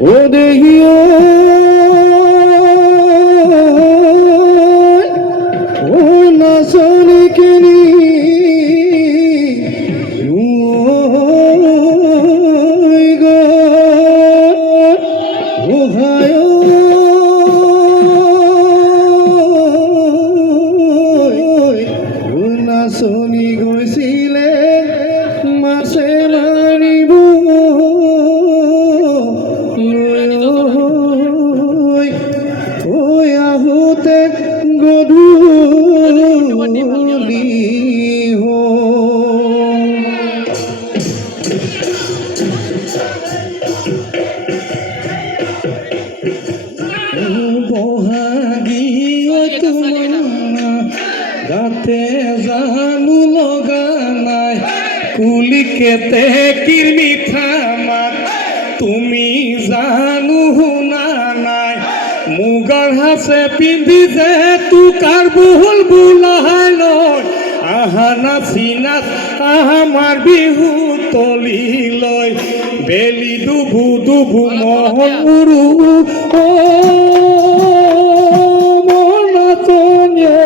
ও দেহিয়া ও নাচনিকে নি নাচনি গৈছিলে মাছে মাৰিব ঐ আহোঁতে গধূলি বহাগী তোমাৰ গাতে জানো লগা নাই কুলিকেতে কিৰমিঠা মাত তুমি জানো শুনা নাই মুগাৰ সাজে পিন্ধি যে তোকাৰ বহুল বোলাই লয় আহা নাচি নাচ আমাৰ বিহু তলি লয় বেলি দুবু দুবু মহল উৰু মোৰ নাচনীয়ে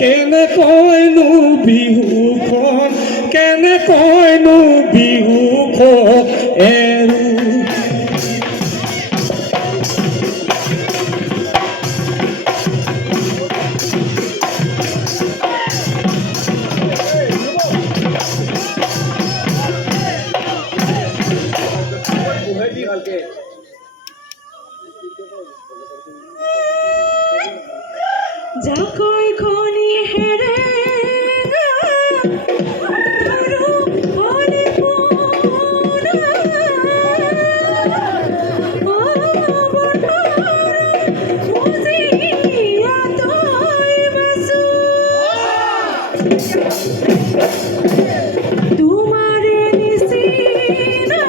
কেনেকৈনো বিহুখন কেনেকৈনো বিহুখন এৰো জাকৈ খনি হেৰে তোমাৰে নিচিনা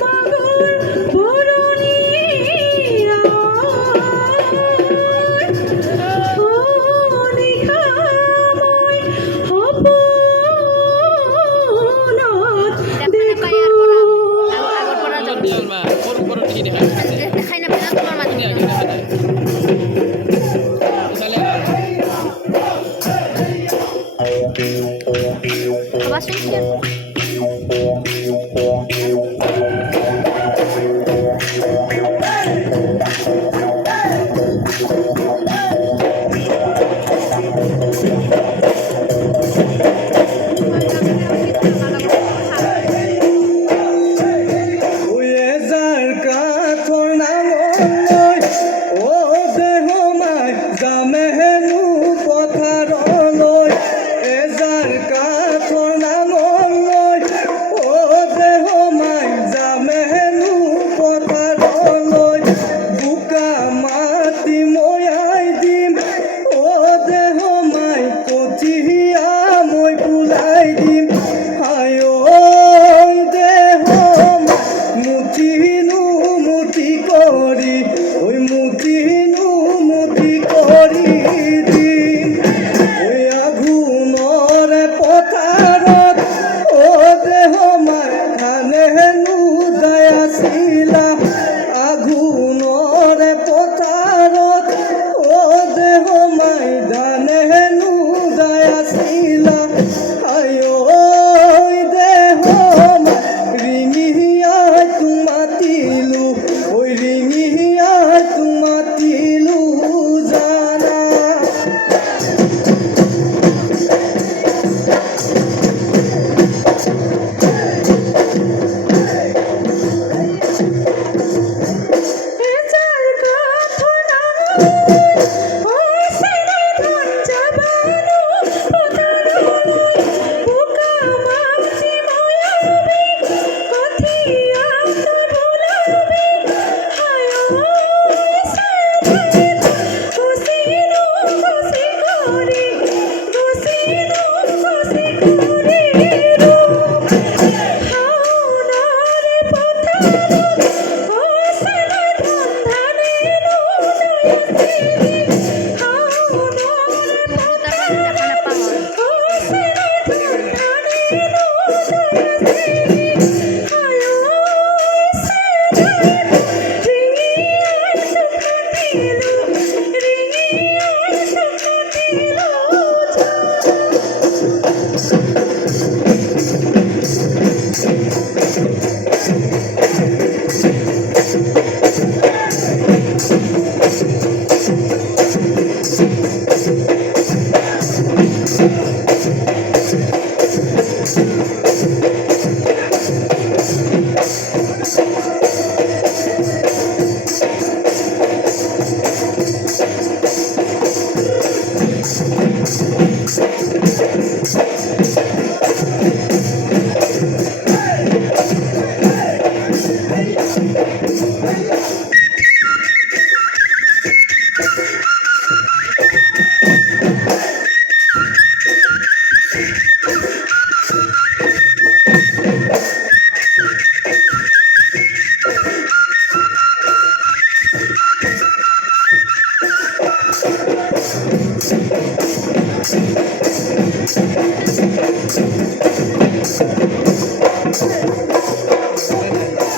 মাগুৰ বৰণীয়া নিশাময় সপোনত দেখোঁ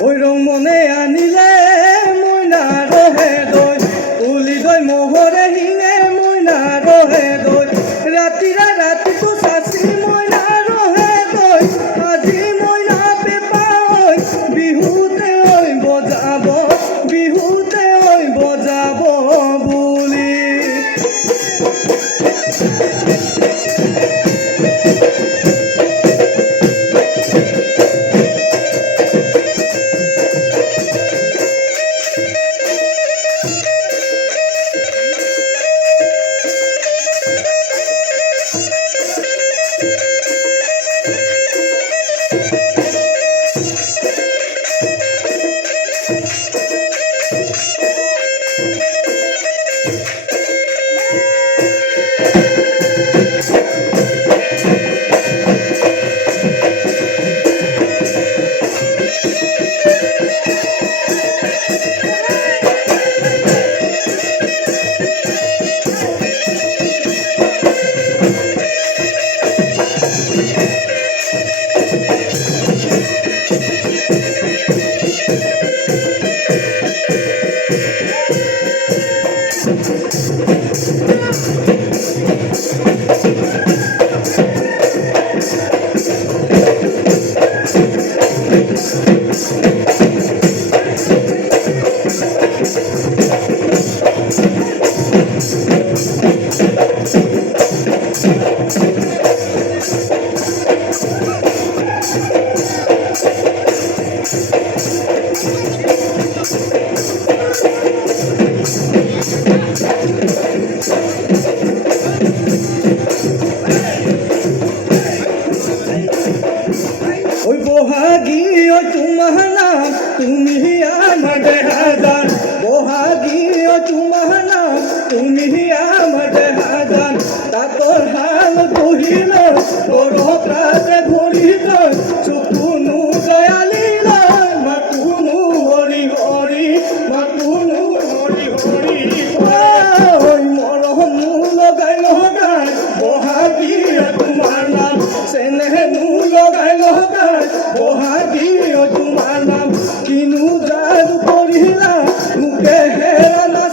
ওই রং মনে আনিলে মইনা রহে দই উলি দই মোহরে হিঙে মইনা রহে দই রাতিরা রাতি তো শাসি মইনা রহে দই আজি মইনা পেপাই বিহুতে ওই বজাব বুলি ওই বহাগী ও তোমার নাম তুমি আমার দেহাজান বহাগী ও তোমার নাম তুমি আমার দেহাজান তাতর হাল বহিল বড় প্রাতে ভরিল চকুনু দয়ালিল মাতুনু হরি হরি মাতুনু হরি হরি ওই মরহম লগাই লগাই বহাগী তোমার নাম সেনেহনু লগাই লগাই বহাগী তোমার নাম কিনু জাদু করিলা মুখে হেরা না